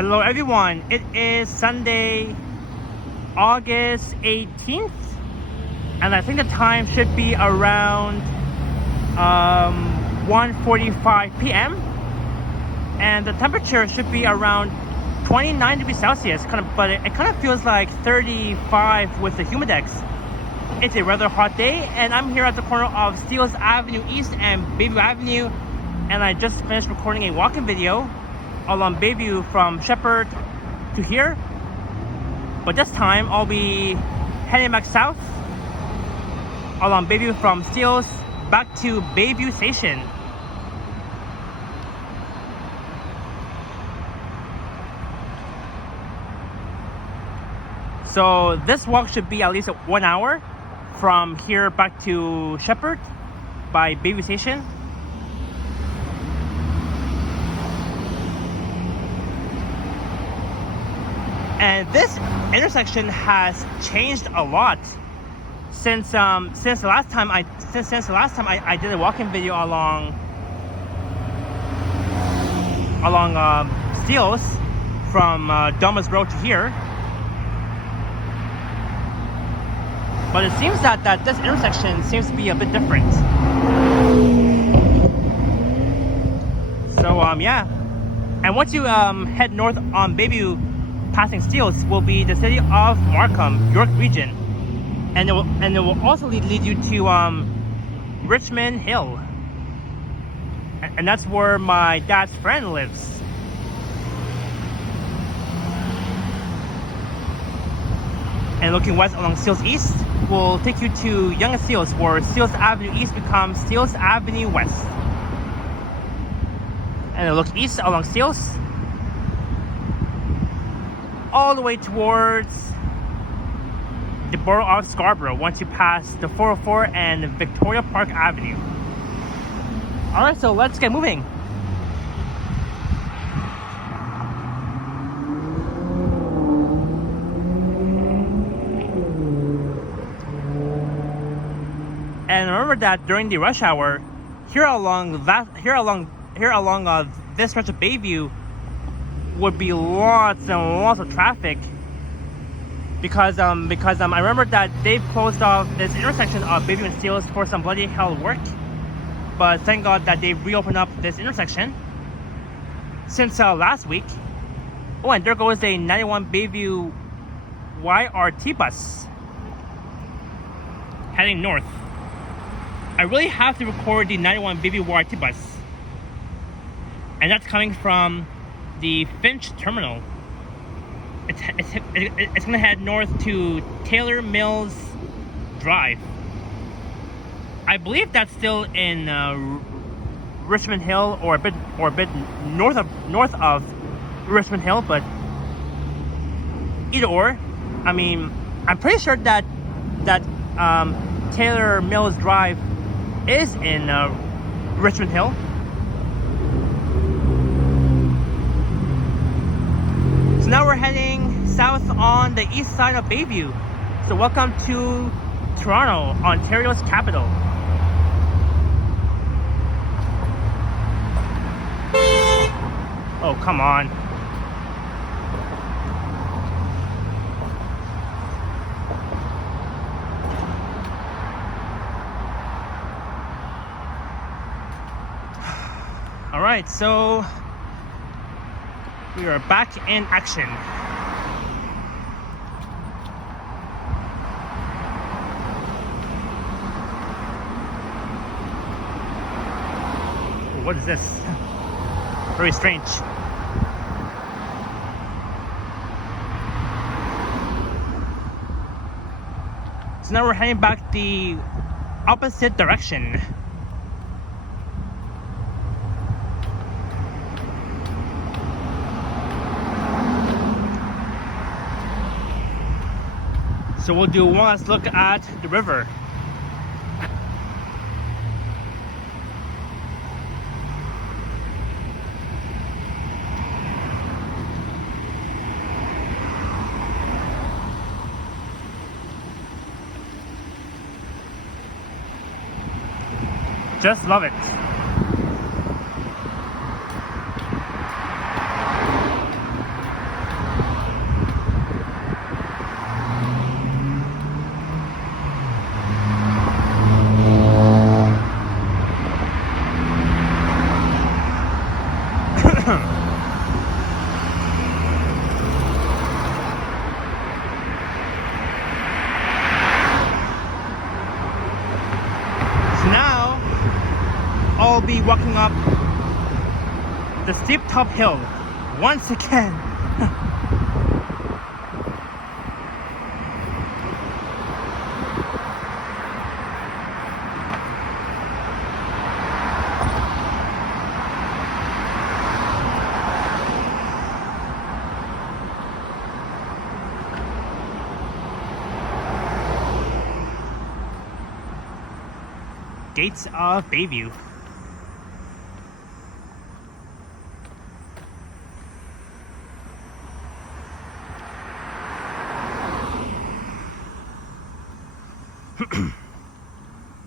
Hello everyone, it is Sunday, August 18th, and I think the time should be around 1:45 p.m. and the temperature should be around 29 degrees Celsius, but it kind of feels like 35 with the humidex. It's a rather hot day, and I'm here at the corner of Steeles Avenue East and Bayview Avenue, and I just finished recording a walking video along Bayview from Sheppard to here. But this time I'll be heading back south along Bayview from Steeles back to Bayview Station. So this walk should be at least 1 hour from here back to Sheppard by Bayview Station. And this intersection has changed a lot since the last time I did a walking video along Steeles from Domus Road to here. But it seems that this intersection seems to be a bit different. So yeah, and once you head north on Bayview, passing Steeles will be the city of Markham, York region, and it will also lead you to Richmond Hill, and that's where my dad's friend lives. And looking west along Steeles East will take you to Yonge and Steeles, where Steeles Avenue East becomes Steeles Avenue West. And it looks east along Steeles all the way towards the borough of Scarborough once you pass the 404 and Victoria Park Avenue. Alright, so let's get moving. And remember that during the rush hour, here along this stretch of Bayview would be lots and lots of traffic because I remember that they've closed off this intersection of Bayview and Steeles for some bloody hell work, but thank God that they've reopened up this intersection since last week. Oh, and there goes a 91 Bayview YRT bus heading north. I really have to record the 91 Bayview YRT bus, and that's coming from the Finch Terminal. It's gonna head north to Taylor Mills Drive. I believe that's still in Richmond Hill, or a bit north of Richmond Hill, but either or. I mean, I'm pretty sure that Taylor Mills Drive is in Richmond Hill. So now we're heading south on the east side of Bayview. So welcome to Toronto, Ontario's capital. Oh, come on. All right, so we are back in action. What is this? Very strange. So now we're heading back the opposite direction. So we'll do one last look at the river. Just love it. be walking up the steep top hill once again. Gates of Bayview.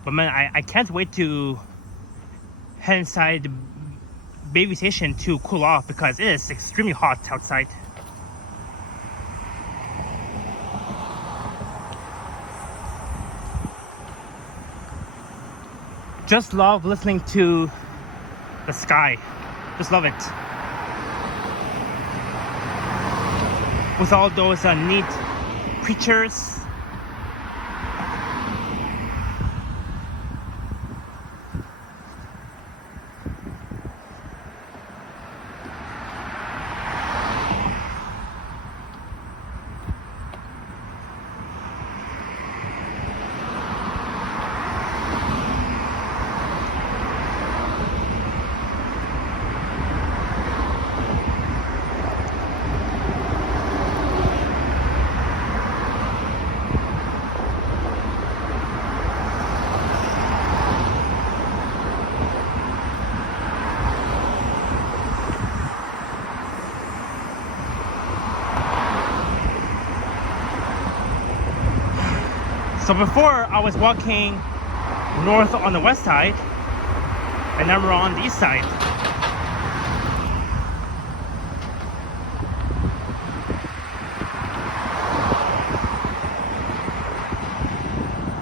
But man, I can't wait to head inside the Bayview station to cool off because it is extremely hot outside. Just love listening to the sky. Just love it. With all those neat creatures. So before I was walking north on the west side, and now we're on the east side.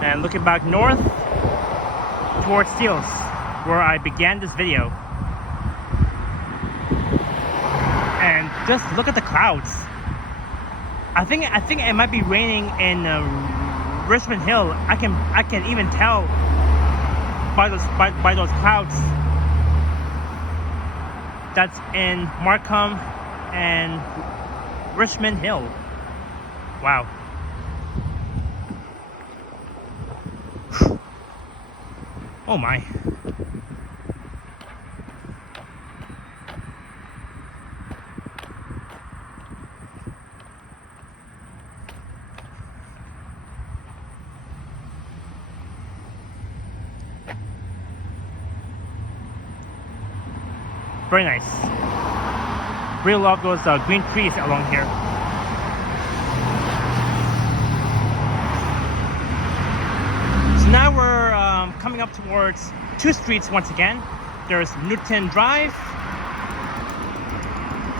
And looking back north towards Steeles, where I began this video. And just look at the clouds. I think it might be raining in Richmond Hill. I can even tell by those clouds that's in Markham and Richmond Hill. Wow. Oh my. Very nice. Really love those green trees along here. So now we're coming up towards two streets once again. There's Newton Drive,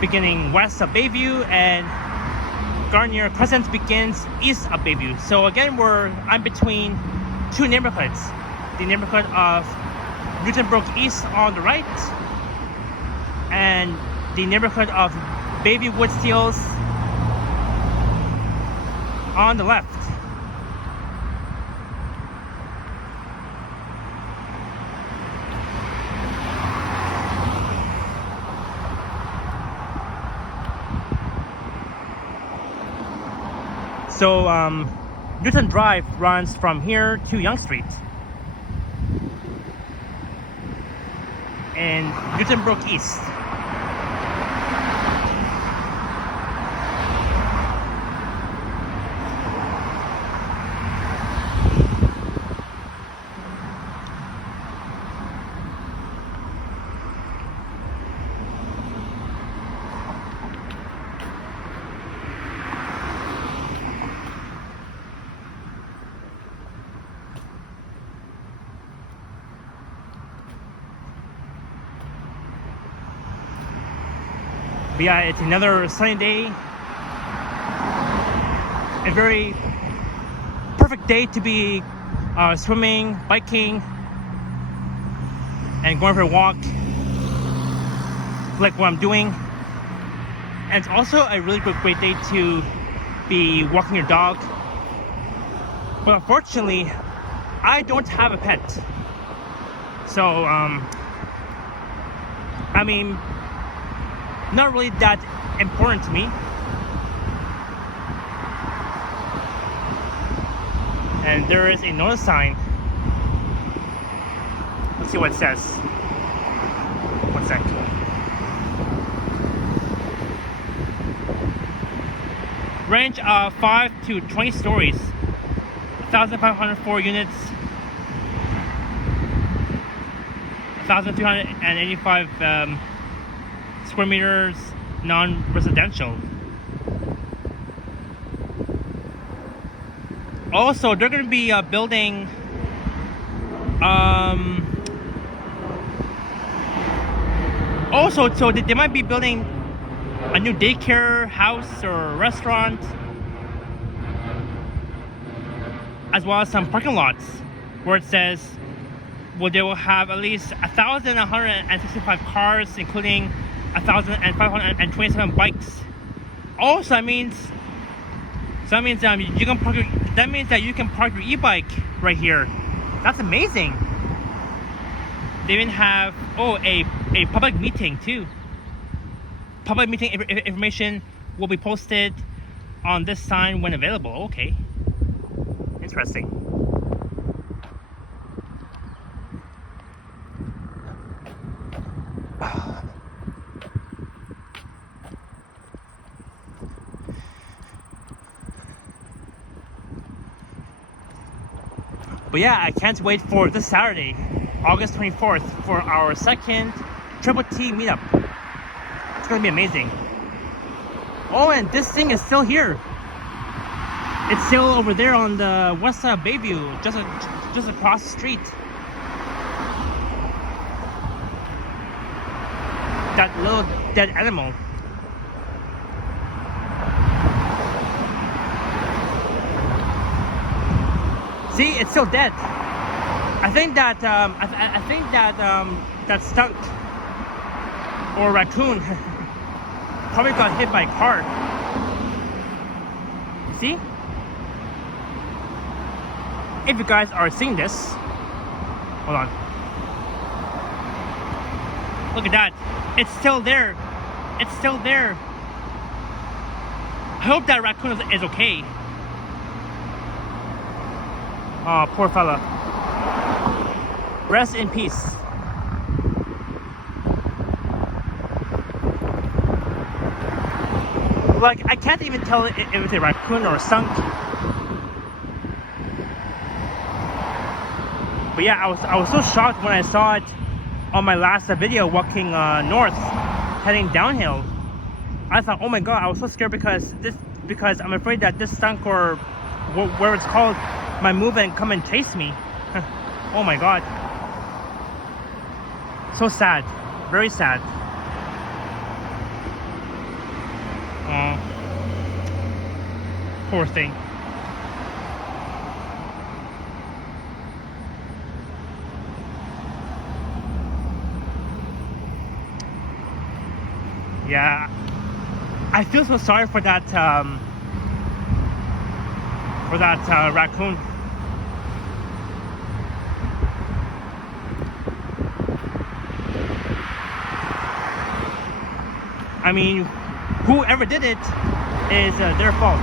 beginning west of Bayview, and Garnier Crescent begins east of Bayview. So again, I'm between two neighborhoods. The neighborhood of Newton Brook East on the right, and the neighborhood of Bayview Wood Steeles on the left. So Newton Drive runs from here to Yonge Street. And Newton Brook East. But yeah, it's another sunny day. A very perfect day to be swimming, biking, and going for a walk, like what I'm doing. And it's also a really great day to be walking your dog. But unfortunately, I don't have a pet. So I mean, not really that important to me. And there is a notice sign. Let's see what it says. One sec. Range of 5 to 20 stories. 1,504 units. 1,385 square meters, non-residential. Also, they're going to be building so they might be building a new daycare house or restaurant, as well as some parking lots where it says, well, they will have at least 1,165 cars, including 1,527 bikes. Also, that means you can park that means that you can park your e-bike right here. That's amazing. They even have a public meeting too. Public meeting information will be posted on this sign when available. Okay, interesting. But yeah, I can't wait for this Saturday, August 24th, for our second Triple T meetup. It's gonna be amazing. Oh, and this thing is still here. It's still over there on the west side of Bayview, just across the street. That little dead animal. See, it's still dead. I think that that skunk or raccoon probably got hit by a car. See? If you guys are seeing this, hold on. Look at that. It's still there. It's still there. I hope that raccoon is okay. Oh, poor fella. Rest in peace. Like, I can't even tell if it's a raccoon or a skunk. But yeah, I was so shocked when I saw it on my last video walking north, heading downhill. I thought, oh my god, I was so scared because I'm afraid that this skunk or where it's called might move and come and chase me. Oh my god. So sad. Very sad. Poor thing. Yeah, I feel so sorry for that raccoon. I mean, whoever did it is their fault.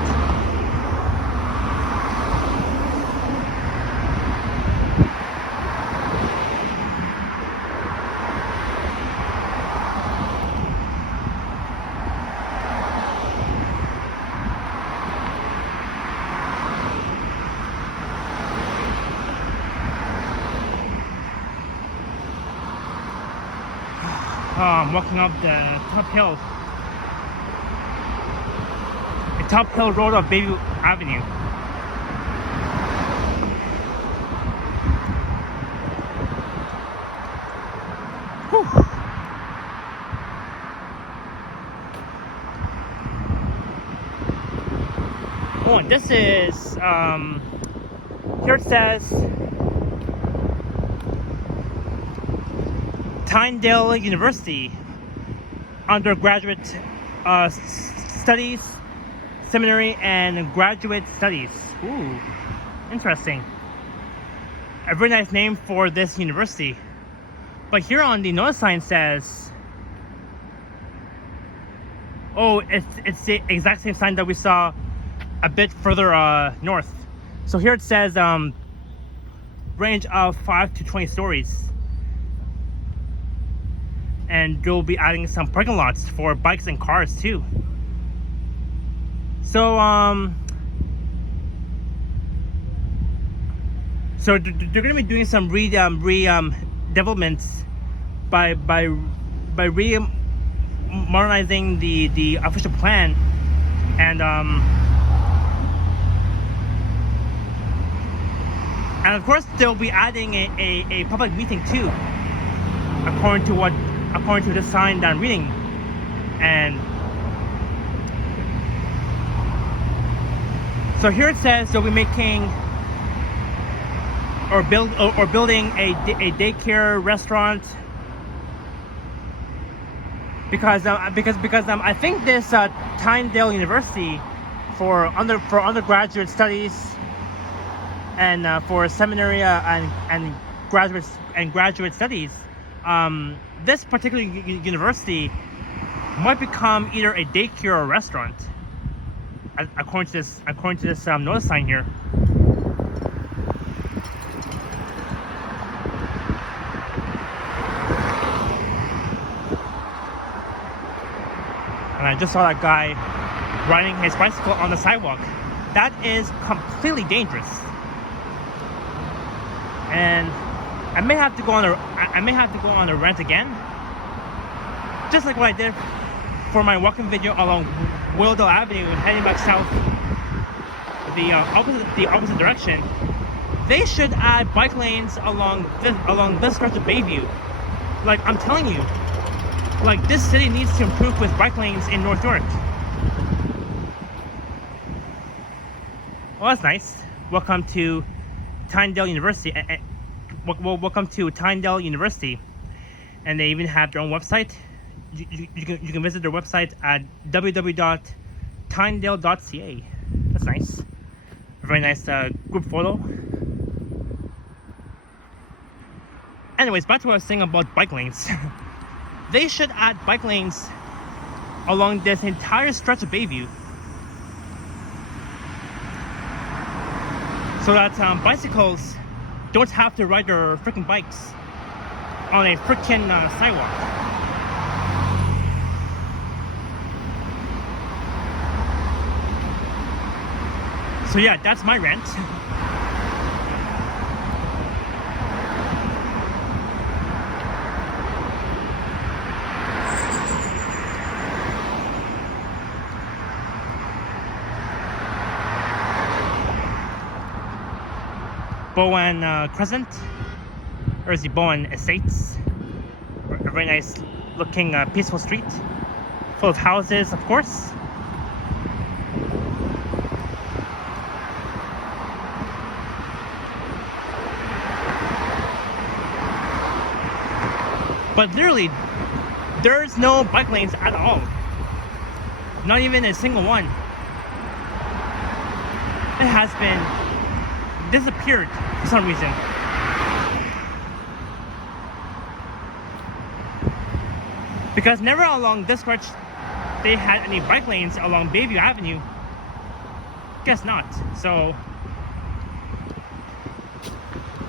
I'm walking up the top hill. The top hill road of Bayview Avenue. Whew. Oh, and this is here it says Tyndale University undergraduate studies, seminary, and graduate studies. Ooh, interesting. A very nice name for this university. But here on the notice sign says Oh, it's the exact same sign that we saw a bit further north. So here it says range of 5 to 20 stories. And they'll be adding some parking lots for bikes and cars too. So so they're gonna be doing some developments by modernizing the official plan, and of course they'll be adding a public meeting too, according to the sign that I'm reading. And so here it says they'll be making or building a daycare restaurant, because I think this Tyndale University for undergraduate studies and for seminary and graduate studies, this particular university might become either a daycare or a restaurant, according to this notice sign here. And I just saw that guy riding his bicycle on the sidewalk. That is completely dangerous. And I may have to go on a rant again, just like what I did for my walking video along Bayview Avenue and heading back south the opposite direction. They should add bike lanes along this stretch of Bayview. Like, I'm telling you, like, this city needs to improve with bike lanes in North York. Well, that's nice. Welcome to Tyndale University. Welcome to Tyndale University. And they even have their own website. You can visit their website at www.tyndale.ca. That's nice. A very nice group photo. Anyways, back to what I was saying about bike lanes. They should add bike lanes along this entire stretch of Bayview, so that bicycles don't have to ride their freaking bikes on a freaking sidewalk. So yeah, that's my rant. Bowen Crescent, or is the Bowen Estates? A very nice looking peaceful street, full of houses, of course. But literally, there's no bike lanes at all. Not even a single one. It has been disappeared for some reason. Because never along this stretch they had any bike lanes along Bayview Avenue. Guess not. So,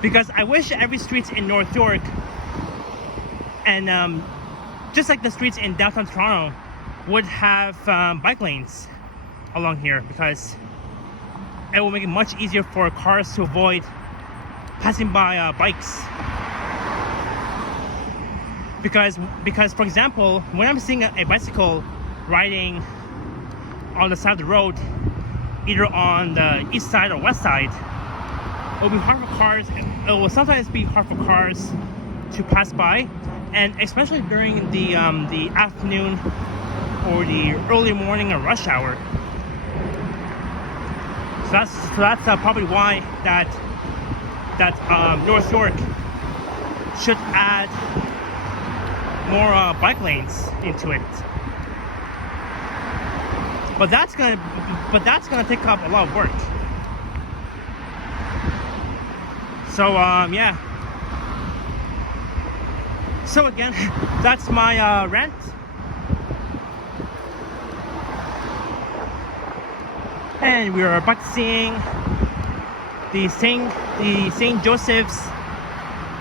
because I wish every street in North York, and just like the streets in downtown Toronto, would have bike lanes along here, because it will make it much easier for cars to avoid passing by bikes. Because for example, when I'm seeing a bicycle riding on the side of the road, either on the east side or west side, it will be hard for cars. It will sometimes be hard for cars to pass by, and especially during the afternoon or the early morning or rush hour. So that's probably why that North York should add more bike lanes into it. But that's gonna take up a lot of work. So yeah. So again, that's my rant. And we are about to seeing the St. Joseph's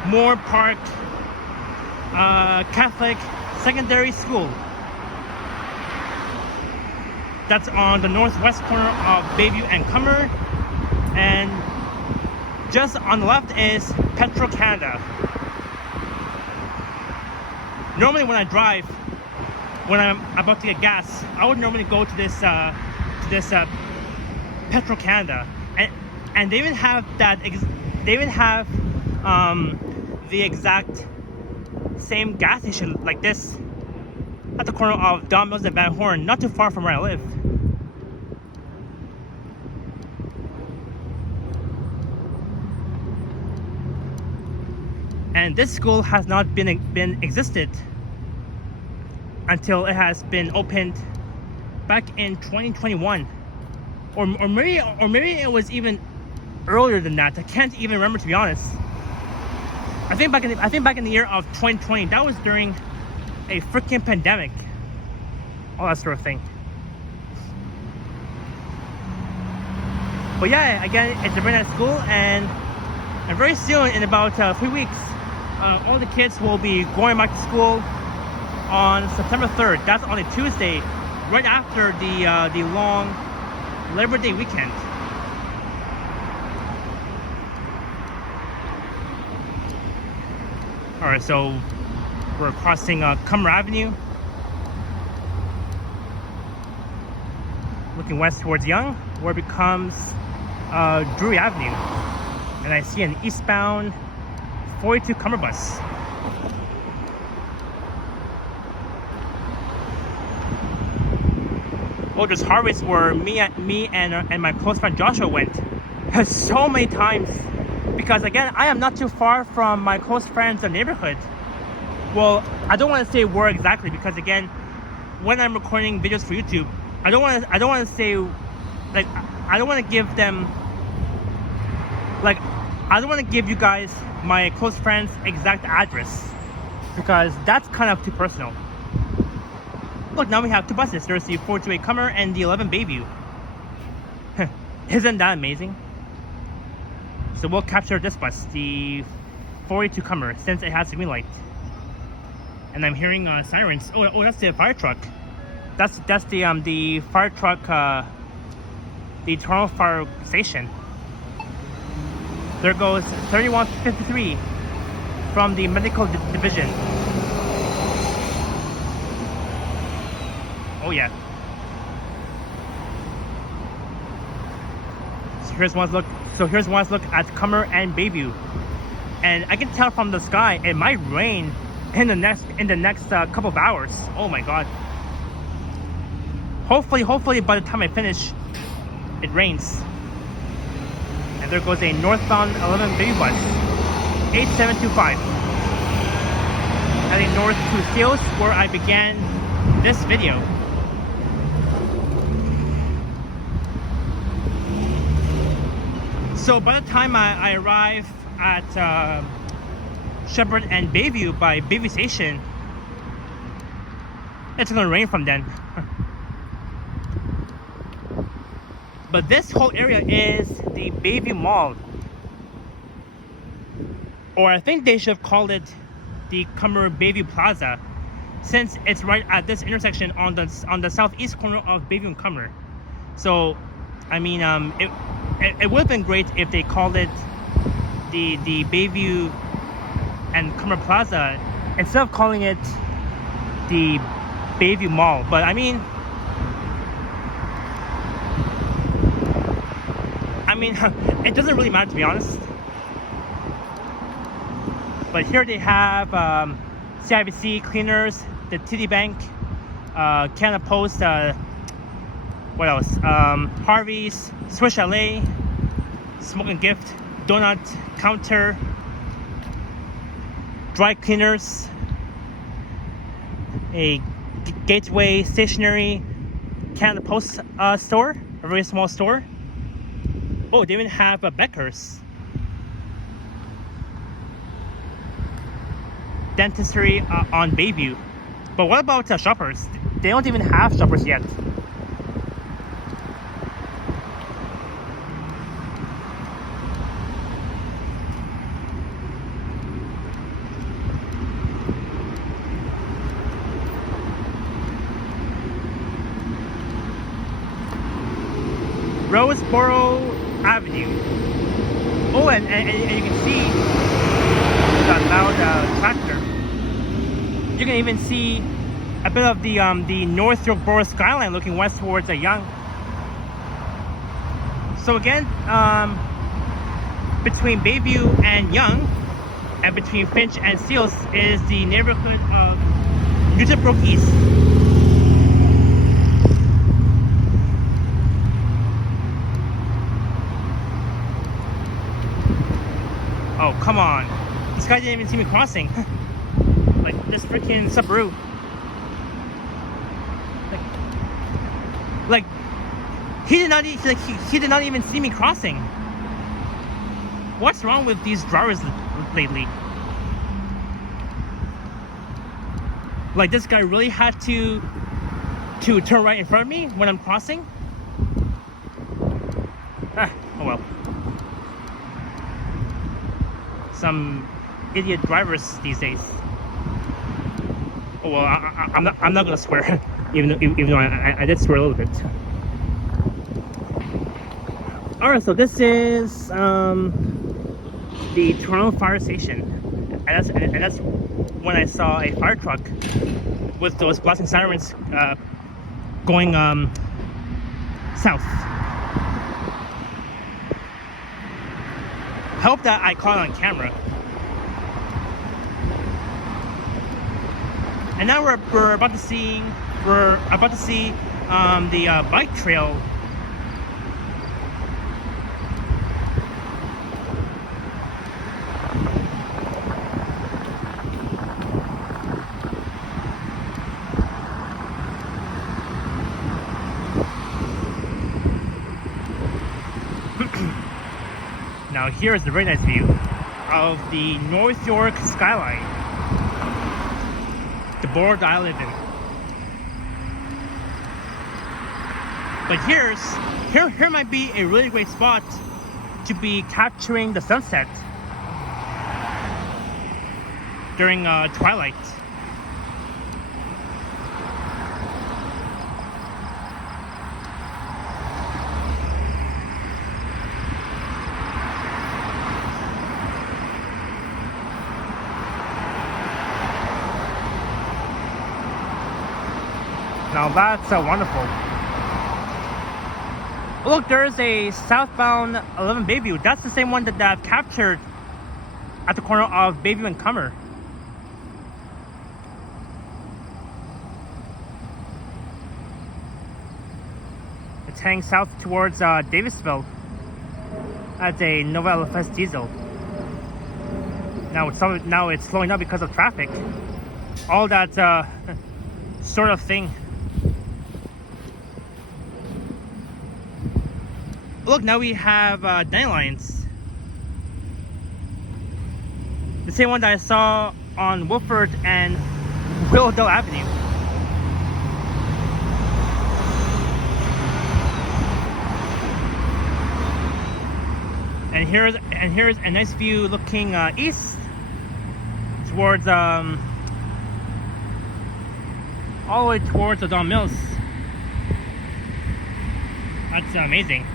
Moore Park Catholic Secondary School. That's on the northwest corner of Bayview and Cummer, and just on the left is Petro Canada. Normally when I drive, when I'm about to get gas, I would normally go to this Petro Canada, and they even have the exact same gas station like this at the corner of Don Mills and Van Horn, not too far from where I live. And this school has not been existed until it has been opened back in 2021, or maybe it was even earlier than that. I can't even remember, to be honest. I think back in the year of 2020. That was during a freaking pandemic, all that sort of thing. But yeah, again, it's a very nice school, and very soon, in about 3 weeks, all the kids will be going back to school on September 3rd. That's on a Tuesday, right after the long Labor Day weekend. All right, so we're crossing Cummer Avenue, looking west towards Yonge, where it becomes Drury Avenue, and I see an eastbound 42 Cummer bus. Oh, there's Harvey's where me and my close friend Joshua went so many times, because again, I am not too far from my close friends' neighborhood. Well, I don't want to say where exactly, because again, when I'm recording videos for YouTube, I don't want to say, like, I don't want to give them, like, I don't want to give you guys my close friend's exact address, because that's kind of too personal. Look, now we have two buses. There's the 428 Cummer and the 11 Bayview. Isn't that amazing? So we'll capture this bus, the 42 Cummer, since it has a green light. And I'm hearing sirens. Oh, that's the fire truck. That's the fire truck, the Toronto Fire Station. There goes 3153 from the medical division. Oh yeah. So here's one look at Cummer and Bayview, and I can tell from the sky it might rain in the next couple of hours. Oh my god. Hopefully by the time I finish, it rains. And there goes a northbound 11 Bayview bus, 8725, heading north to Hills, where I began this video. So by the time I arrive at Sheppard and Bayview by Bayview Station, it's gonna rain from then. But this whole area is the Bayview Mall, or I think they should have called it the Cummer Bayview Plaza, since it's right at this intersection on the southeast corner of Bayview and Cummer. So, I mean, it would have been great if they called it the Bayview and Cummer Plaza instead of calling it the Bayview Mall. But I mean, it doesn't really matter, to be honest. But here they have CIBC, Cleaners, the TD Bank, Canada Post, what else? Harvey's, Swiss Chalet, Smoke and Gift, Donut Counter, Dry Cleaners, a Gateway Stationery, Canada Post store, a very small store. Oh, they even have a Becker's. Dentistry on Bayview. But what about Shoppers? They don't even have Shoppers yet. Borough Avenue. Oh, and you can see that loud tractor. You can even see a bit of the North York Borough skyline looking west towards Yonge. So again, between Bayview and Yonge, and between Finch and Steeles is the neighborhood of Newton Brook East. Oh, come on. This guy didn't even see me crossing. Like this freaking Subaru. Like he did not he did not even see me crossing. What's wrong with these drivers lately? Like this guy really had to turn right in front of me when I'm crossing? Oh well. Some idiot drivers these days. Oh well, I'm not gonna swear, even though I did swear a little bit. All right, so this is the Toronto Fire Station, and that's when I saw a fire truck with those blasting sirens going south. I hope that I caught it on camera. And now we're about to see the bike trail. Now here is the very nice view of the North York skyline, the borough that I live in. But here might be a really great spot to be capturing the sunset during twilight. Now that's wonderful. Look, there's a southbound 11 Bayview. That's the same one that I've captured at the corner of Bayview and Comer. It's heading south towards Davisville as a Nova LFS diesel. Now it's slowing down because of traffic. All that sort of thing. Look, now we have dandelions. The same one that I saw on Wilford and Willowdale Avenue. And here's a nice view looking east towards all the way towards the Don Mills. That's amazing.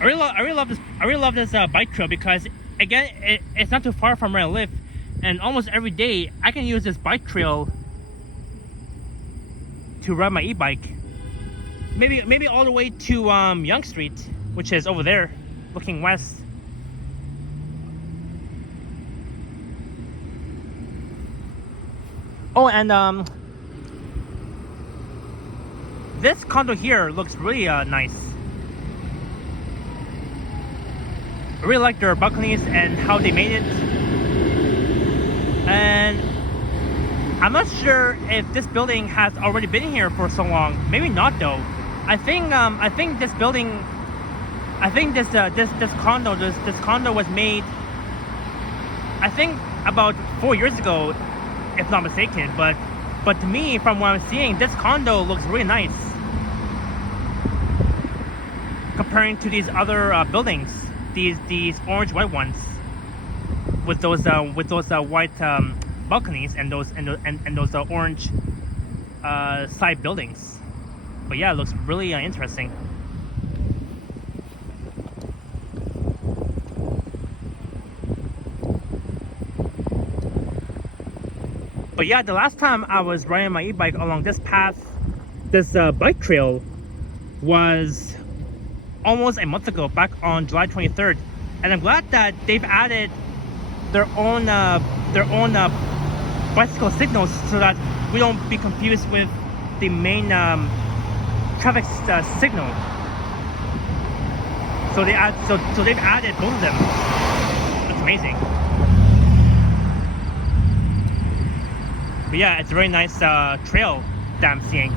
I really love this bike trail because again it's not too far from where I live, and almost every day I can use this bike trail to ride my e-bike. Maybe all the way to Yonge Street, which is over there, looking west. Oh, and this condo here looks really nice. I really like their balconies and how they made it. And I'm not sure if this building has already been here for so long. Maybe not though. I think this building, this condo was made, I think about 4 years ago, if not mistaken. But to me, from what I'm seeing, this condo looks really nice comparing to these other buildings. These orange white ones with those white balconies and those orange side buildings. But yeah, it looks really interesting. But yeah, the last time I was riding my e-bike along this path, this bike trail, was almost a month ago, back on July 23rd. And I'm glad that they've added their own bicycle signals so that we don't be confused with the main traffic signal. So they've added both of them. That's amazing. But yeah, it's a very nice trail that I'm seeing.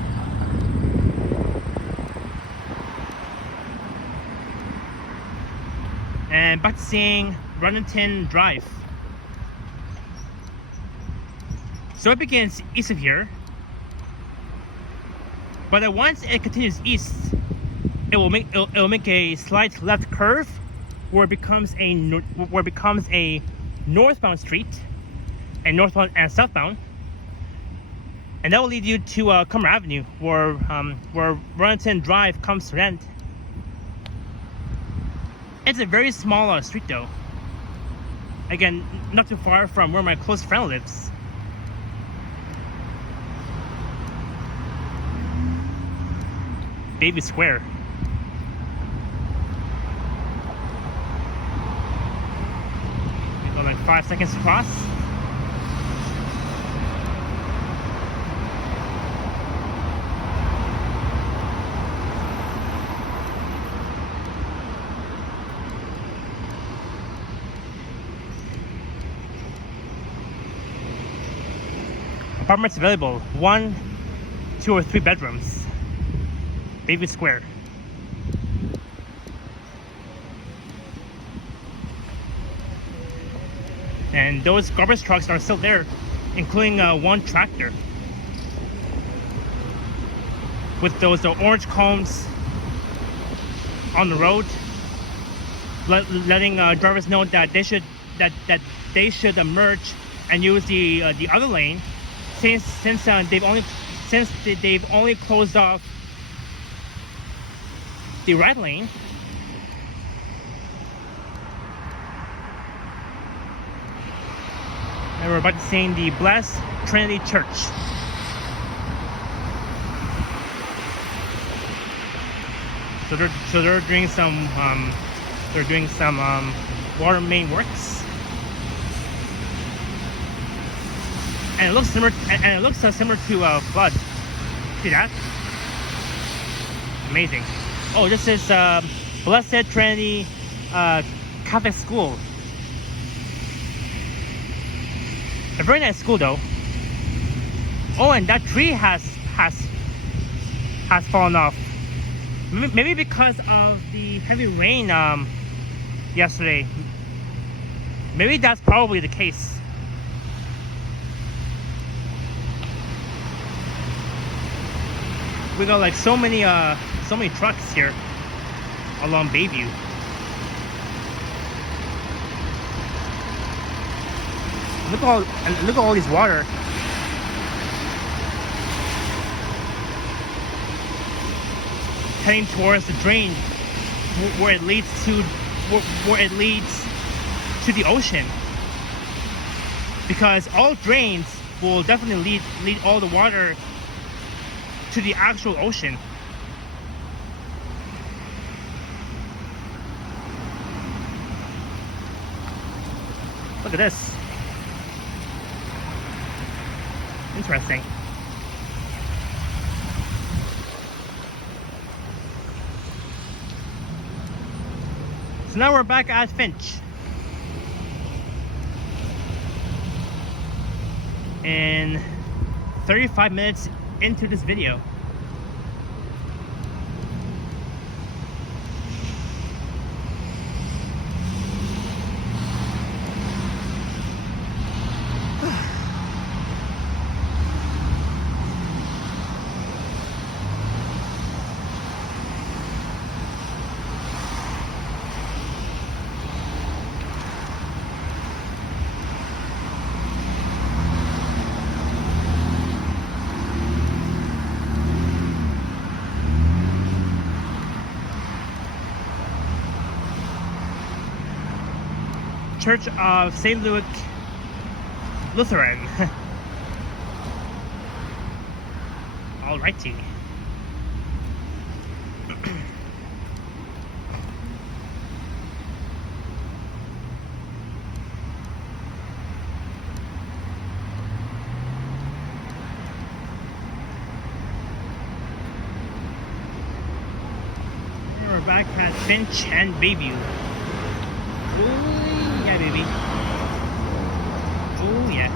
And back to seeing Runnington Drive. So it begins east of here, but then once it continues east, it will make a slight left curve where it becomes a northbound street, and northbound and southbound. And that will lead you to Cumber Avenue, where Runnington Drive comes to an end. It's a very small street though. Again, not too far from where my close friend lives. Bayview Square. We go like 5 seconds to cross. Apartments available, 1, 2, or 3 bedrooms. Bayview Square. And those garbage trucks are still there, including one tractor with those orange cones on the road, letting drivers know that they should merge and use the other lane, since they've only closed off the right lane. And we're about to see the Blessed Trinity Church. So they're doing some water main works, and it looks similar to flood. See that? Amazing. Oh, this is Blessed Trinity Catholic School. A very nice school though. Oh, and that tree has fallen off. Maybe because of the heavy rain yesterday. Maybe that's probably the case. We got like so many trucks here along Bayview. Look at all this water. Heading towards the drain where it leads to the ocean. Because all drains will definitely lead all the water to the actual ocean. Look at this. Interesting. So now we're back at Finch. And 35 minutes into this video. Church of St. Louis Lutheran. Alrighty. We're back at Finch and Bayview. Ooh, yeah, baby. Oh yeah.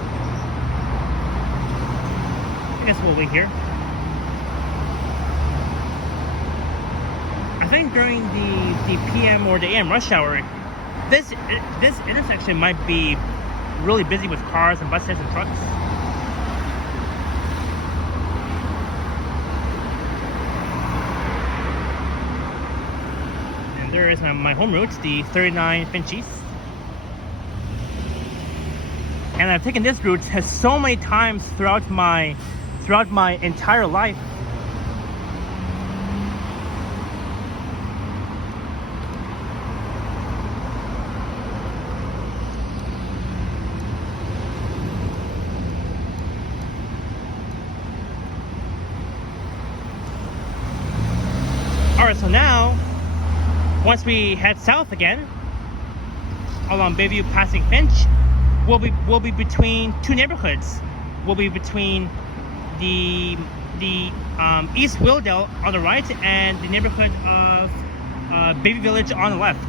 I guess we'll wait here. I think during the PM or the AM rush hour, this intersection might be really busy with cars and buses and trucks. And there is my home route, the 39 Finch East. And I've taken this route so many times throughout my entire life. Alright, so now once we head south again along Bayview passing Finch, we'll be between two neighborhoods. We'll be between the East Willdale on the right and the neighborhood of Bayview Village on the left.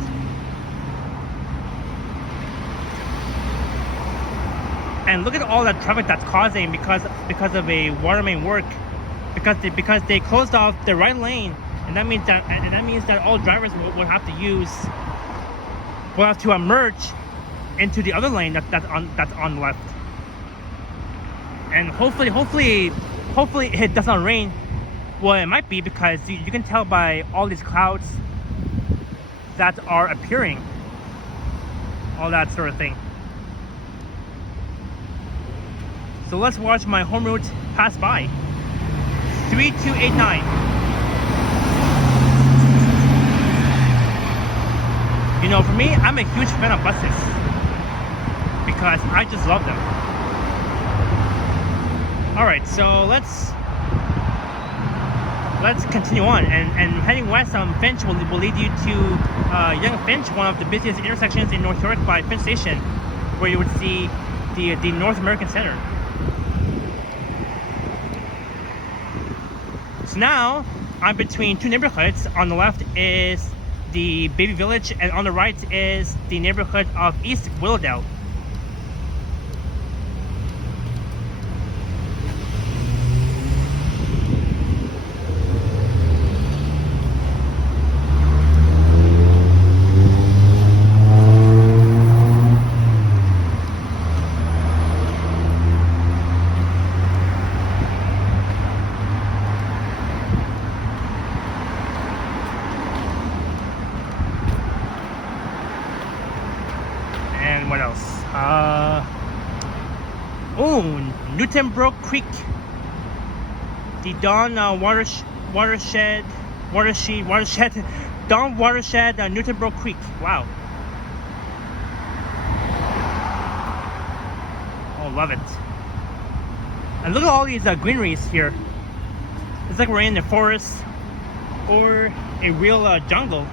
And look at all that traffic that's causing because of a water main work, because they closed off the right lane, and that means that all drivers will have to merge into the other lane that's on the left. And hopefully it does not rain. Well, it might be, because you can tell by all these clouds that are appearing, all that sort of thing. So let's watch my home route pass by. 3289. You know, for me, I'm a huge fan of buses because I just love them. Alright, so let's continue on, and heading west on Finch will lead you to Young Finch, one of the busiest intersections in North York by Finch Station, where you would see the North American Center. So now I'm between two neighborhoods. On the left is the Bayview Village, and on the right is the neighborhood of East Willdale. What else? Newtonbrook Creek, the Don watershed, Don watershed, Newtonbrook Creek. Wow. Oh, love it. And look at all these greeneries here. It's like we're in the forest or a real jungle.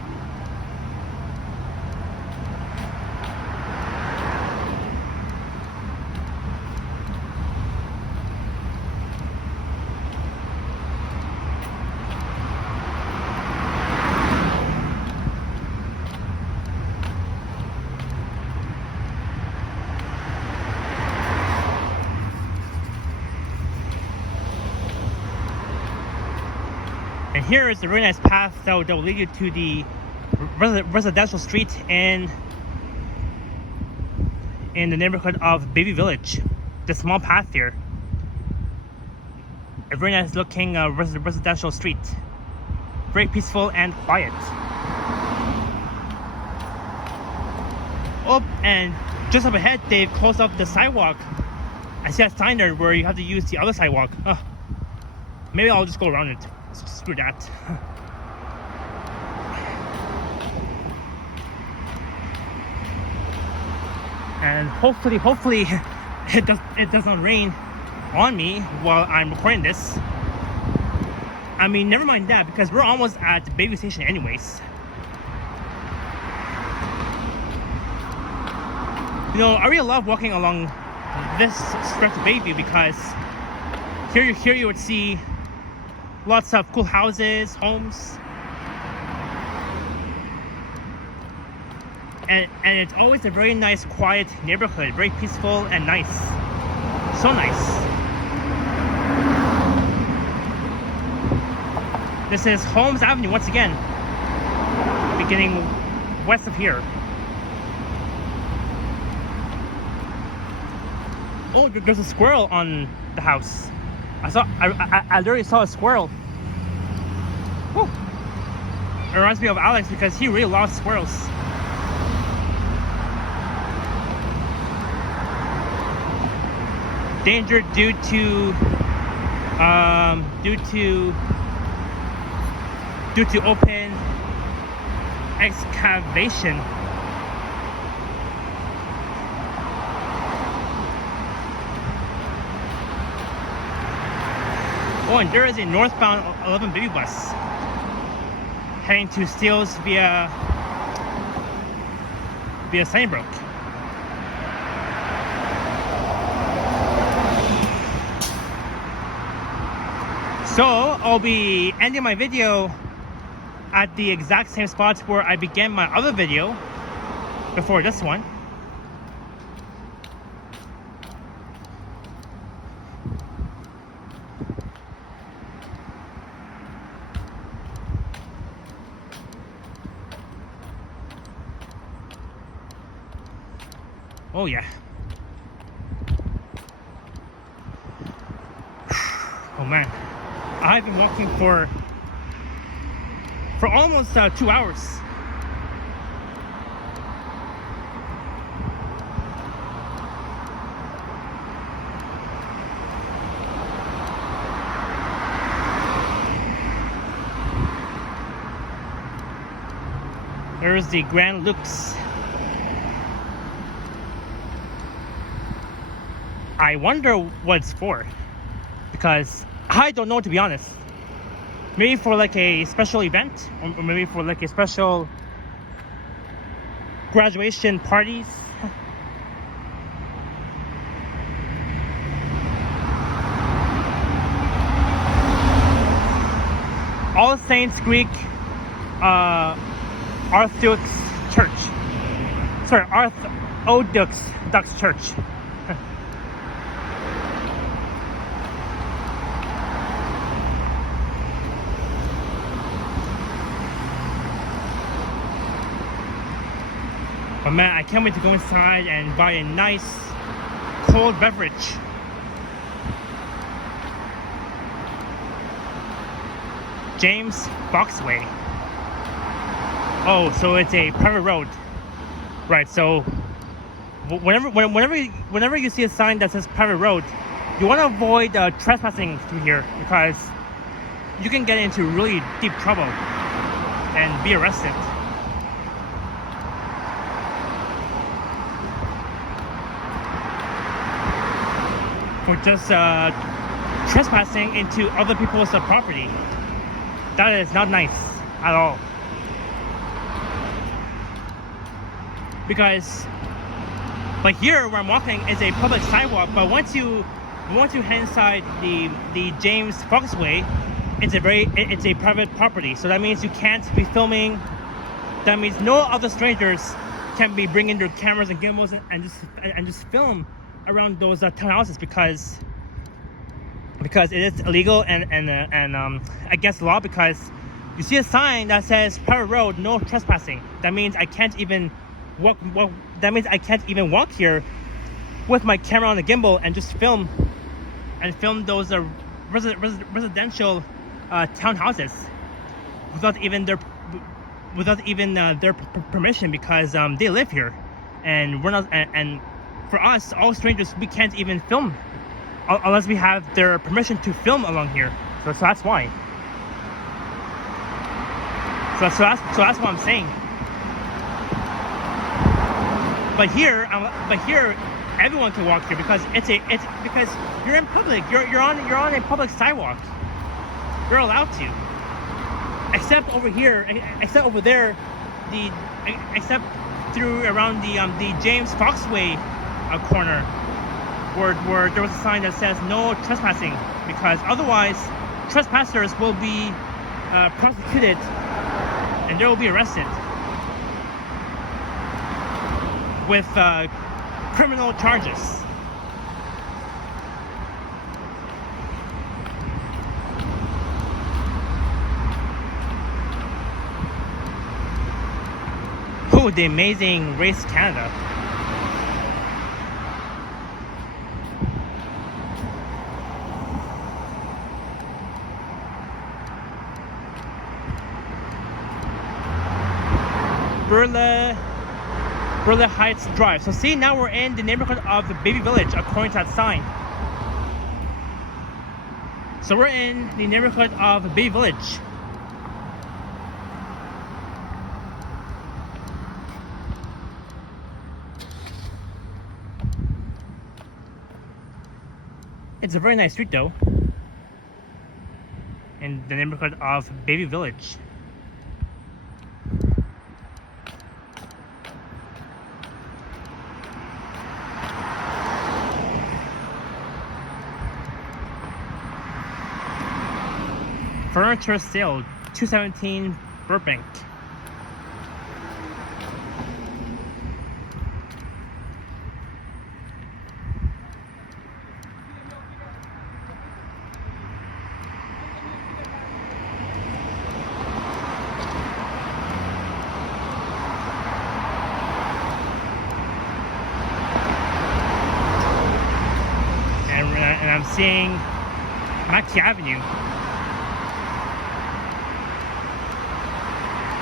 And here is a really nice path that will lead you to the residential street in the neighborhood of Bayview Village. The small path here. A very nice looking residential street. Very peaceful and quiet. Oh, and just up ahead, they've closed up the sidewalk. I see a sign there where you have to use the other sidewalk. Maybe I'll just go around it. Screw that. And hopefully it does not rain on me while I'm recording this. I mean, never mind that, because we're almost at Bayview Station anyways. You know, I really love walking along this stretch of Bayview because here you would see lots of cool houses, homes, and it's always a very nice, quiet neighborhood, very peaceful and nice, so nice. This is Holmes Avenue once again, beginning west of here. Oh, there's a squirrel on the house. I literally saw a squirrel. Whew. It reminds me of Alex because he really loves squirrels. Danger due to open excavation. Oh, and there is a northbound 11 baby bus heading to Steeles via Sunnybrook. So I'll be ending my video at the exact same spots where I began my other video before this one. Oh yeah. Oh man, I've been walking for almost 2 hours. There's the Grand Lux. I wonder what it's for, because I don't know, to be honest. Maybe for like a special event, or maybe for like a special graduation parties. All Saints Greek Orthodox Church. Sorry, Orthodox Church. But man, I can't wait to go inside and buy a nice cold beverage. James Foxway. Oh, so it's a private road, right? So whenever you see a sign that says private road, you want to avoid trespassing through here, because you can get into really deep trouble and be arrested. For just trespassing into other people's property. That is not nice at all. Because like here where I'm walking is a public sidewalk, but once you head inside the James Foxway, it's a private property. So that means you can't be filming. That means no other strangers can be bringing their cameras and gimbals and just film around those townhouses, because it is illegal and against the law, because you see a sign that says private road, no trespassing. That means I can't even walk. That means I can't even walk here with my camera on the gimbal and just film those residential townhouses without even their permission, because they live here, and we're not. And for us, all strangers, we can't even film unless we have their permission to film along here. So that's why. So that's what I'm saying. But here, everyone can walk here because it's because you're in public. You're on a public sidewalk. You're allowed to. Except over here, except over there, except through around the James Foxway corner, where there was a sign that says no trespassing, because otherwise trespassers will be prosecuted and they will be arrested with criminal charges. Oh, the amazing Race Canada. Burleigh Heights Drive. So see, now we're in the neighborhood of the Bayview Village according to that sign. So we're in the neighborhood of Bayview Village. It's a very nice street though, in the neighborhood of Bayview Village. Furniture sale, 217 Burbank. And I'm seeing Bayview Avenue.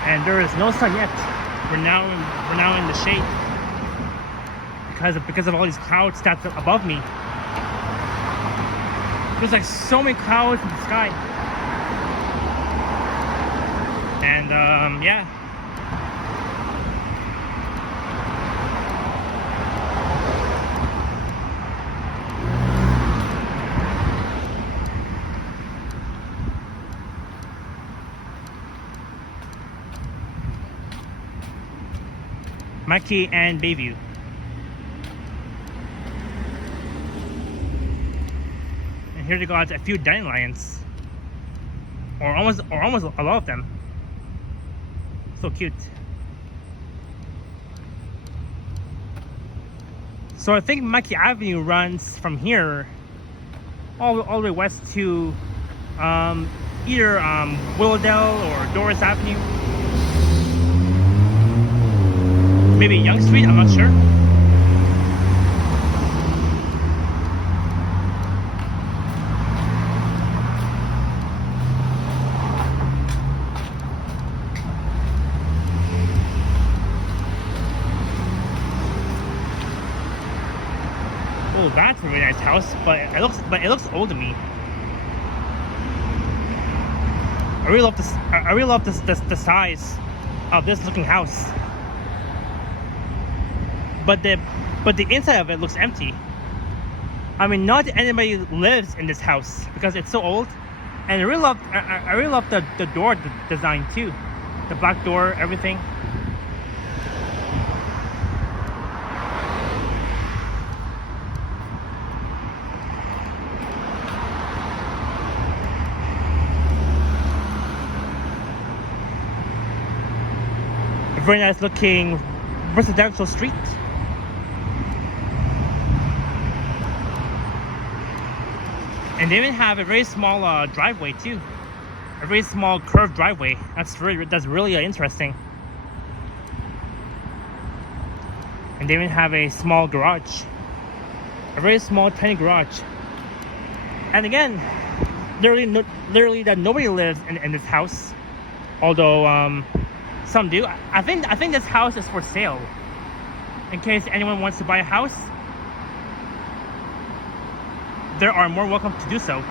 And there is no sun yet. We're now in the shade because of all these clouds that's above me. There's like so many clouds in the sky. And yeah. Mackie and Bayview. And here they got a few dandelions, or almost a lot of them. So cute. So I think Bayview Avenue runs from here all the way west to either Willowdale or Doris Avenue. Maybe Young Street, I'm not sure. Oh, that's a really nice house, but it looks old to me. I really love the size of this looking house. But the inside of it looks empty. I mean, not anybody lives in this house because it's so old. And I really love the door design too, the black door, everything. A very nice looking residential street. And they even have a very small driveway too, a very small curved driveway. That's really interesting. And they even have a small garage, a very small tiny garage. And again, literally that nobody lives in this house, although some do. I think this house is for sale. In case anyone wants to buy a house, they are more welcome to do so.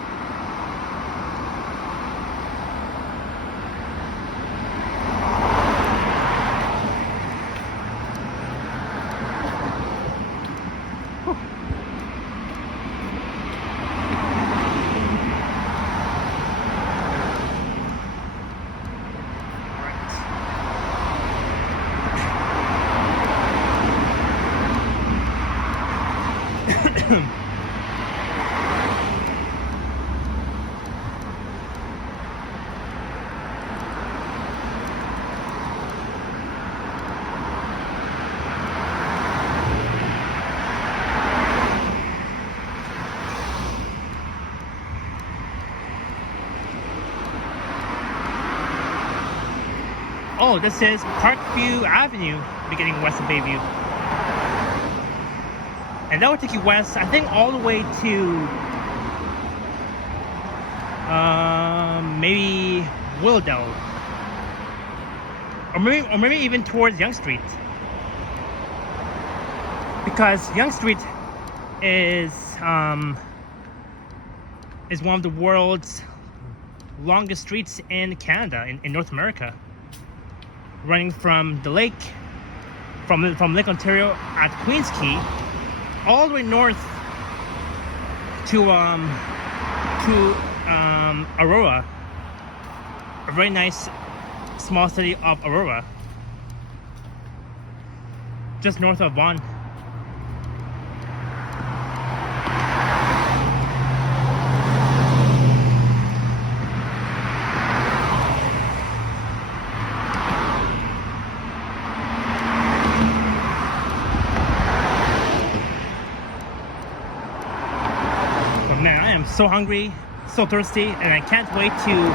Oh, this is Bayview Avenue, beginning west of Bayview. And that would take you west, I think, all the way to maybe Willowdale, or maybe even towards Yonge Street, because Yonge Street is one of the world's longest streets in Canada, in North America, running from the lake, from Lake Ontario at Queens Quay, all the way north to Aurora, a very nice small city of Aurora, just north of Vaughan. Man, I am so hungry, so thirsty, and I can't wait to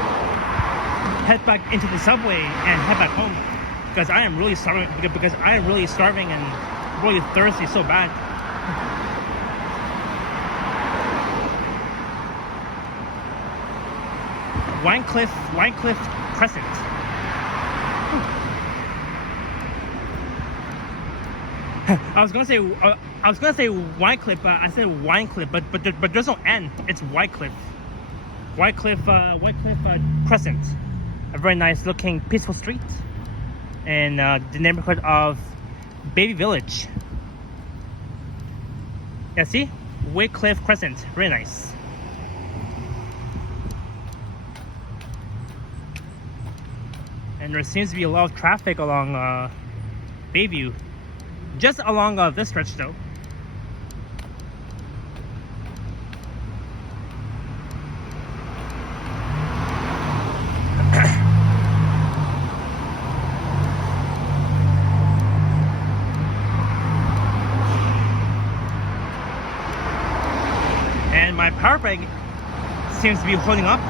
head back into the subway and head back home, because I am really starving. Because I am really starving and really thirsty so bad. Winecliff Crescent. I was gonna say Wycliffe, but I said Winecliff, but there's no N. It's Wycliffe. Wycliffe Crescent, a very nice looking, peaceful street in the neighborhood of Bayview Village. Yeah, see, Wycliffe Crescent, very nice. And there seems to be a lot of traffic along Bayview. Just along this stretch though. And my power brake seems to be holding up.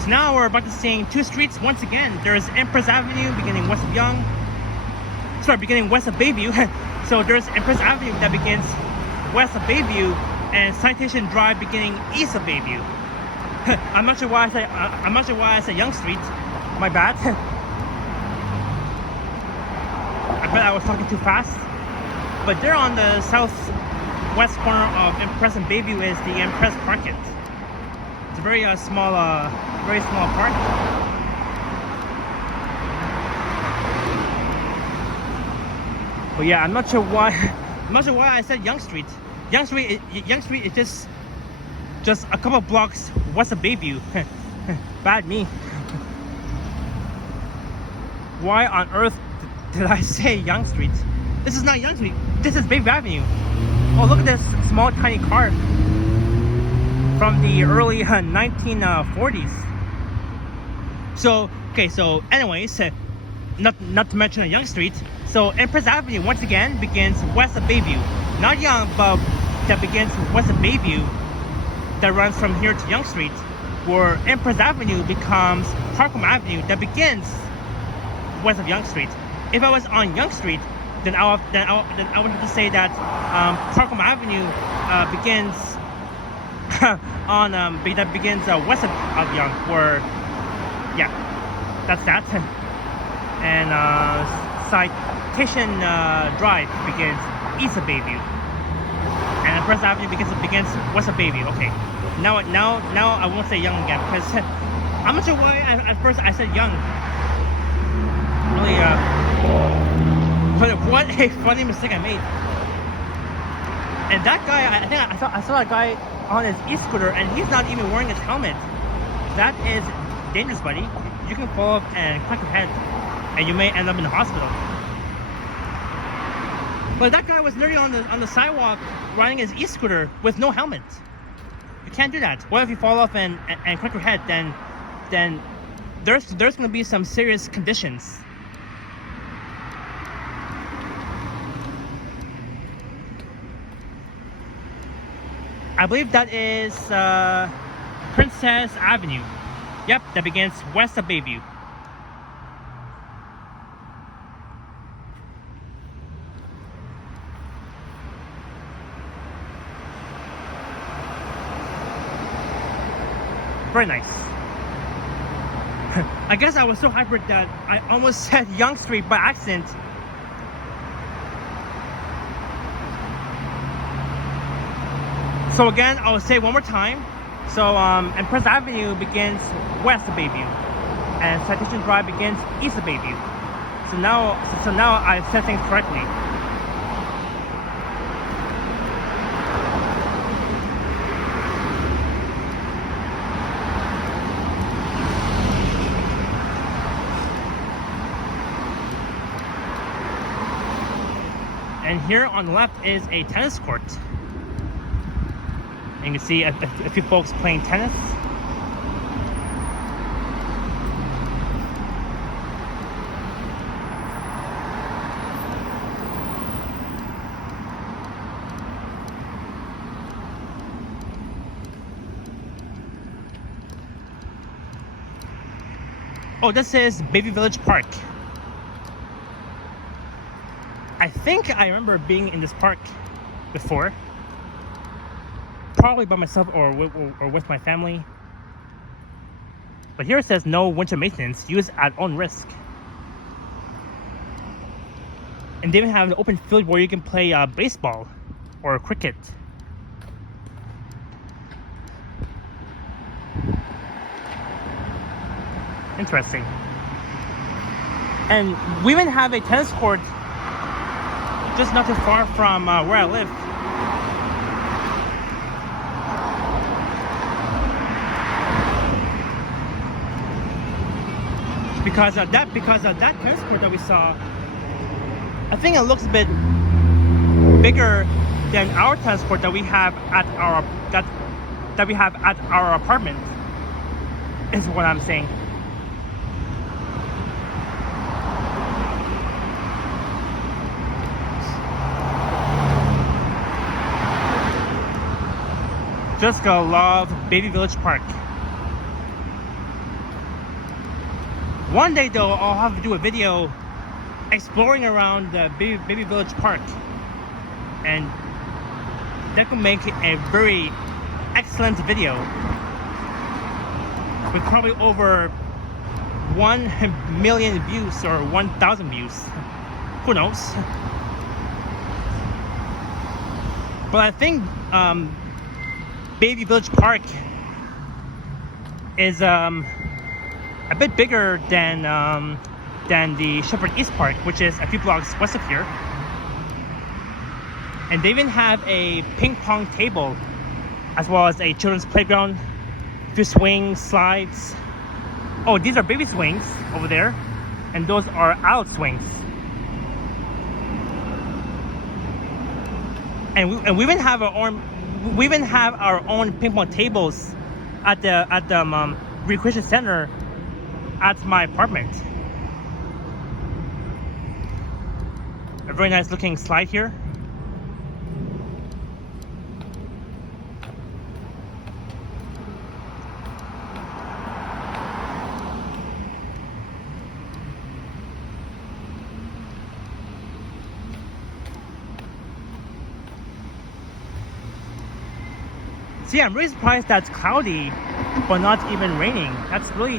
So now we're about to seeing two streets once again. There's Empress Avenue beginning west of Yonge. Beginning west of Bayview. So there's Empress Avenue that begins west of Bayview, and Citation Drive beginning east of Bayview. I'm not sure why I said Yonge Street. My bad. I bet I was talking too fast. But there on the southwest corner of Empress and Bayview is the Empress Market. It's a very small park. But yeah, I'm not sure why I said Yonge Street. Yonge Street is just a couple of blocks west of Bayview. Bad me. Why on earth did I say Yonge Street? This is not Yonge Street. This is Bayview Avenue. Oh, look at this small, tiny car from the early 1940s. So anyways, not to mention Yonge Street. So Empress Avenue once again begins west of Bayview. Not Yonge, but that begins west of Bayview, that runs from here to Yonge Street, where Empress Avenue becomes Parkham Avenue that begins west of Yonge Street. If I was on Yonge Street, then I would have to say that Parkham Avenue begins that begins west of Yonge, where yeah, that's that. And Citation Drive begins east of Bayview, and Empress Avenue begins west of Bayview. Okay, now I won't say Yonge again, because I'm not sure why at first I said Yonge. Really, what a funny mistake I made. And that guy, I saw a guy on his e-scooter, and he's not even wearing his helmet. That is dangerous, buddy. You can fall off and crack your head, and you may end up in the hospital. But that guy was literally on the sidewalk riding his e-scooter with no helmet. You can't do that. What if you fall off and crack your head? Then there's going to be some serious conditions. I believe that is Princess Avenue. Yep, that begins west of Bayview. Very nice. I guess I was so hyper that I almost said Yonge Street by accident. So again, I'll say one more time. So Empress Avenue begins west of Bayview, and Citation Drive begins east of Bayview. So now I said things correctly. And here on the left is a tennis court. And you can see a few folks playing tennis. Oh, this is Bayview Village Park. I think I remember being in this park before. Probably by myself or with my family. But here it says no winter maintenance, use at own risk. And they even have an open field where you can play baseball or cricket. Interesting. And we even have a tennis court just not too far from where I live. Because of that tennis court that we saw, I think it looks a bit bigger than our tennis court that we have at our apartment. Is what I'm saying. Just gonna love Bayview Village Park. One day though, I'll have to do a video exploring around the Bayview Village Park, and that could make a very excellent video with probably over 1 million views or 1,000 views. Who knows? But I think Bayview Village Park is a bit bigger than the Sheppard East Park, which is a few blocks west of here. And they even have a ping pong table, as well as a children's playground, a few swings, slides. Oh, these are baby swings over there, and those are adult swings. And we even have our own ping pong tables at the recreation center at my apartment. A very nice looking slide here. See, I'm really surprised that's cloudy, but not even raining. That's really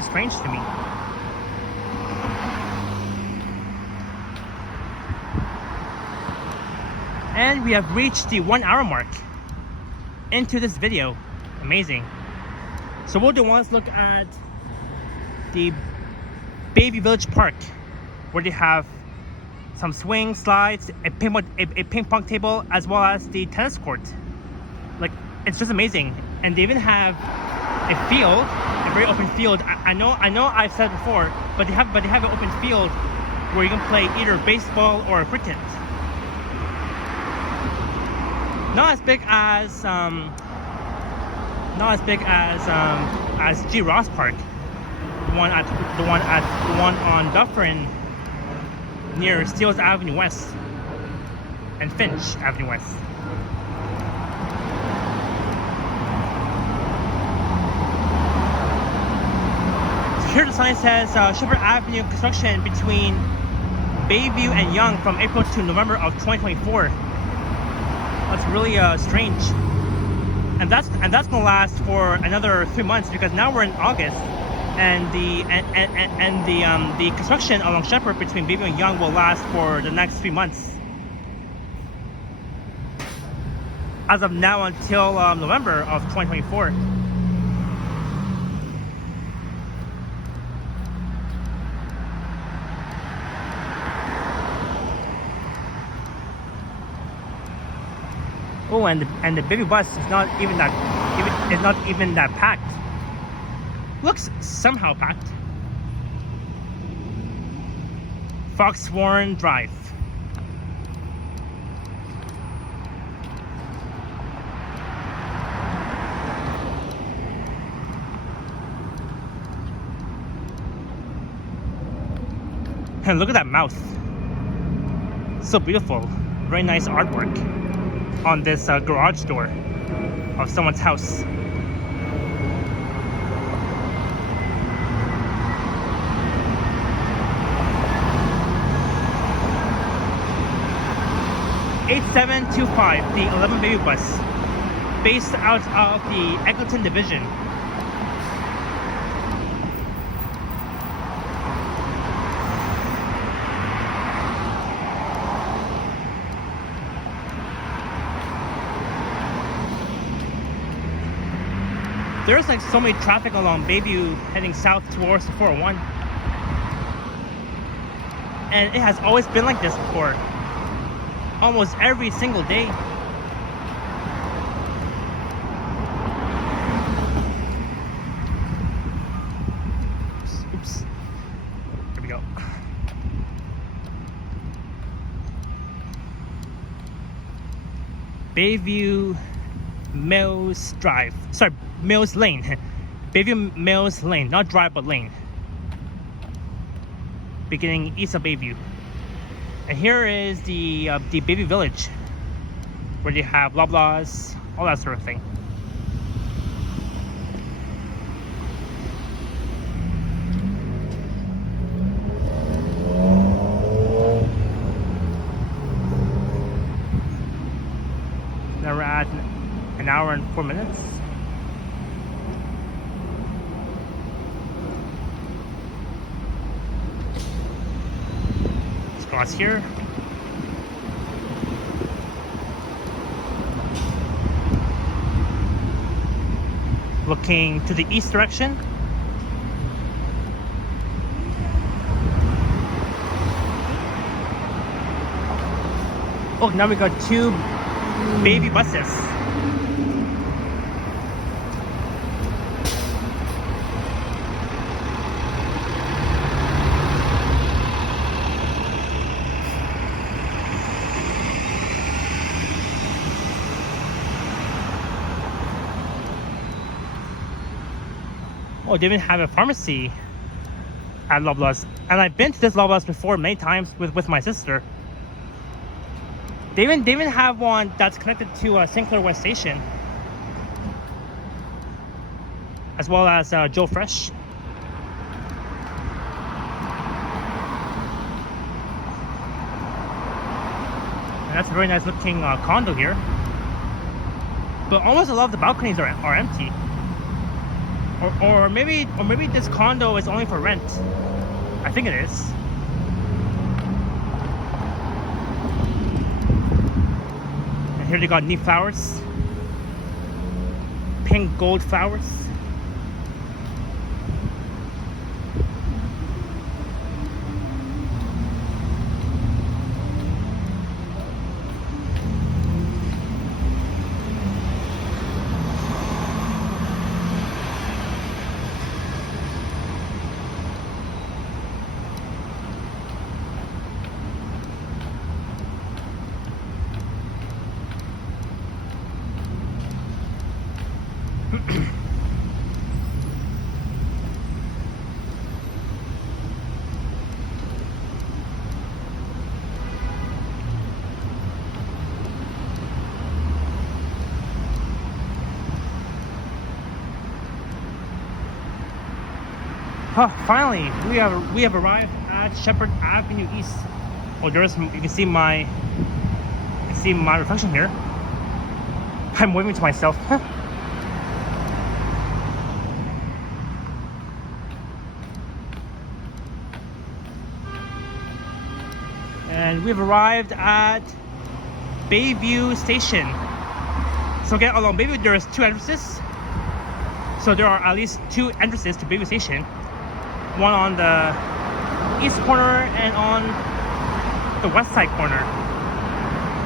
strange to me. And we have reached the 1 hour mark into this video. Amazing. So we'll do once look at the Bayview Village Park, where they have some swing, slides, a ping pong table, as well as the tennis court. Like, it's just amazing. And they even have a field, a very open field. I know I've said before, but they have an open field where you can play either baseball or cricket. Not as big as G. Ross Park, the one on Dufferin near Steeles Avenue West and Finch Avenue West. So here the sign says Sheppard Avenue construction between Bayview and Yonge from April to November of 2024. That's really strange, and that's gonna last for another 3 months, because now we're in August, and the construction along Sheppard between Bayview and Yonge will last for the next 3 months, as of now until November of 2024. Oh, and the baby bus is not even that packed. Looks somehow packed. Foxwarren Drive. And look at that mouth. So beautiful. Very nice artwork on this garage door of someone's house. '8725, the 11 baby bus, based out of the Egerton Division. There's like so many traffic along Bayview heading south towards the 401. And it has always been like this before. Almost every single day. Oops. Here we go. Bayview Mills Drive. Sorry, Mills Lane. Bayview Mills Lane, not drive but lane. Beginning east of Bayview. And here is the Bayview Village, where they have Loblaws, all that sort of thing. Now we're at an hour and 4 minutes. Let's cross here. Looking to the east direction. Oh, now we got two baby buses. Oh, they even have a pharmacy at Loblaws. And I've been to this Loblaws before many times with my sister. They even have one that's connected to St. Clair West Station, as well as Joe Fresh. And that's a very nice looking condo here. But almost a lot of the balconies are empty. Or maybe this condo is only for rent. I think it is. And here they got neat flowers. Pink gold flowers. Finally, we have arrived at Sheppard Avenue East. Oh, you can see my reflection here. I'm waving to myself. And we've arrived at Bayview Station. So again, along Bayview, there's 2 entrances. So there are at least 2 entrances to Bayview Station. One on the east corner and on the west side corner.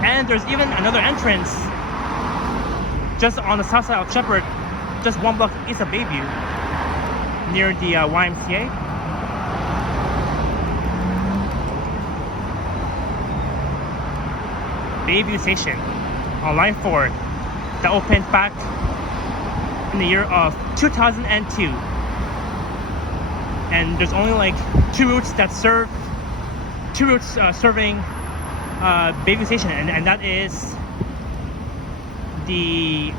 And there's even another entrance just on the south side of Sheppard, just 1 block east of Bayview, near the YMCA. Bayview Station on line 4 that opened back in the year of 2002. And there's only like 2 routes serving Bayview Station, and that is the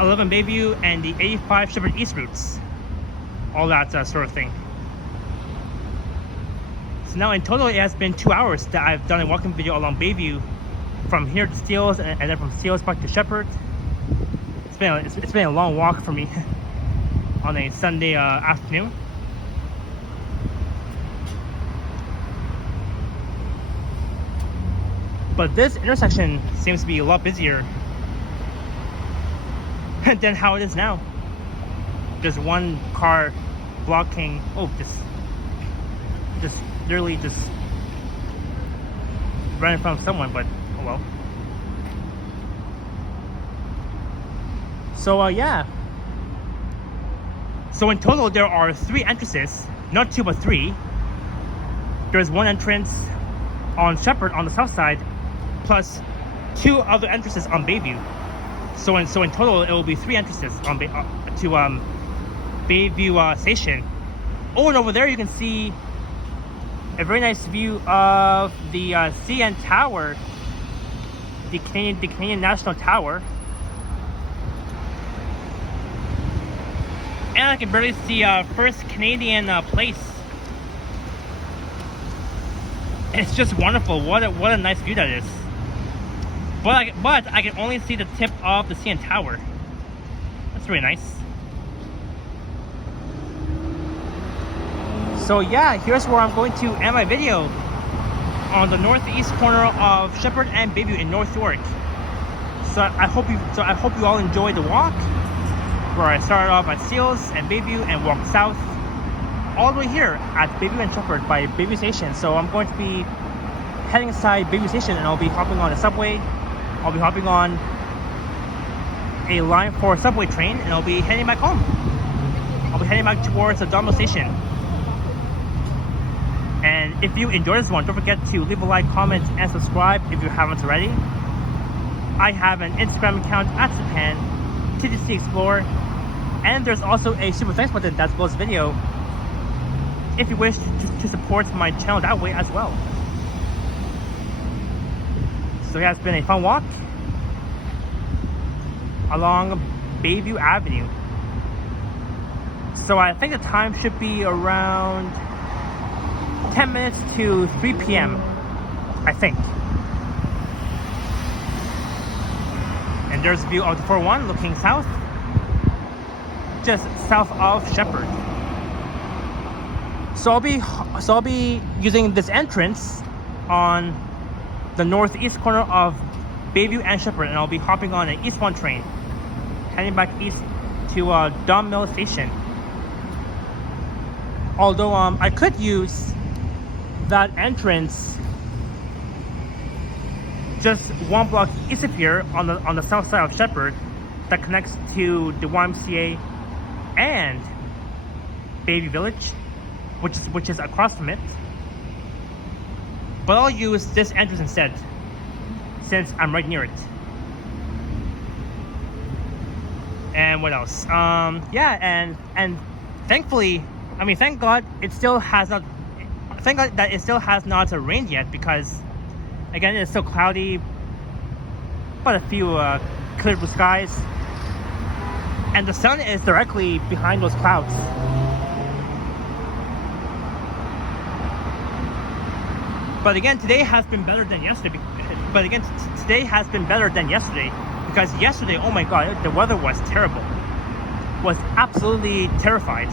11 Bayview and the 85 Sheppard East routes. All that sort of thing. So now in total it has been 2 hours that I've done a walking video along Bayview, from here to Steeles and then from Steeles back to Sheppard. It's been a long walk for me on a Sunday afternoon. But this intersection seems to be a lot busier than how it is now. There's 1 car blocking. Oh, just literally just right in front of someone, but oh well. So yeah. So in total there are 3 entrances, not 2 but 3. There's 1 entrance on Sheppard on the south side, plus 2 other entrances on Bayview. So in total it will be 3 entrances on Bayview Station. Oh, and over there you can see a very nice view of the CN Tower, the Canadian National Tower. And I can barely see First Canadian Place. It's just wonderful. What a nice view that is. But I can only see the tip of the CN Tower. That's really nice. So yeah, here's where I'm going to end my video, on the northeast corner of Sheppard and Bayview in North York. So I hope you all enjoyed the walk, where I started off at Steeles and Bayview and walked south all the way here at Bayview and Sheppard by Bayview Station. So I'm going to be heading inside Bayview Station, and I'll be hopping on a subway. I'll be hopping on a line 4 subway train, and I'll be heading back home. I'll be heading back towards the Domino Station. And if you enjoyed this one, don't forget to leave a like, comment, and subscribe if you haven't already. I have an Instagram account at Japan, TTC Explorer, and there's also a super thanks button that's below this video if you wish to support my channel that way as well. So yeah, it's been a fun walk along Bayview Avenue. So I think the time should be around 10 minutes to 3 p.m. I think. And there's a view of the 401 looking south, just south of Sheppard. So I'll be using this entrance on the northeast corner of Bayview and Sheppard, and I'll be hopping on an East 1 train, heading back east to Dom Mill Station. Although I could use that entrance just 1 block east of here on the south side of Sheppard, that connects to the YMCA and Bayview Village, which is across from it. But I'll use this entrance instead, since I'm right near it. And what else? Yeah, and thankfully, I mean, thank God it still has not. Thank God that it still has not rained yet, because again, it's still cloudy, but a few clear blue skies, and the sun is directly behind those clouds. But again, today has been better than yesterday. But again, today has been better than yesterday, because yesterday, oh my god, the weather was terrible. Was absolutely terrified.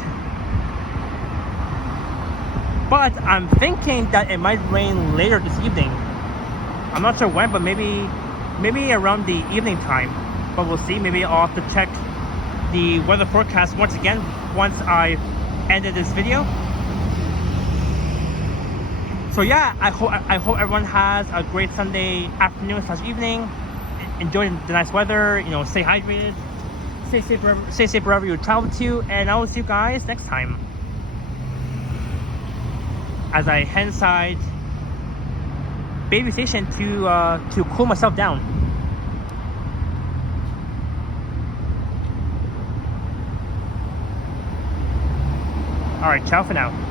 But I'm thinking that it might rain later this evening. I'm not sure when, but maybe around the evening time. But we'll see. Maybe I'll have to check the weather forecast once again once I ended this video. So yeah, I hope everyone has a great Sunday afternoon / evening. Enjoy the nice weather. You know, stay hydrated. Stay safe wherever you travel to, and I will see you guys next time. As I head inside Bayview Station to cool myself down. All right, ciao for now.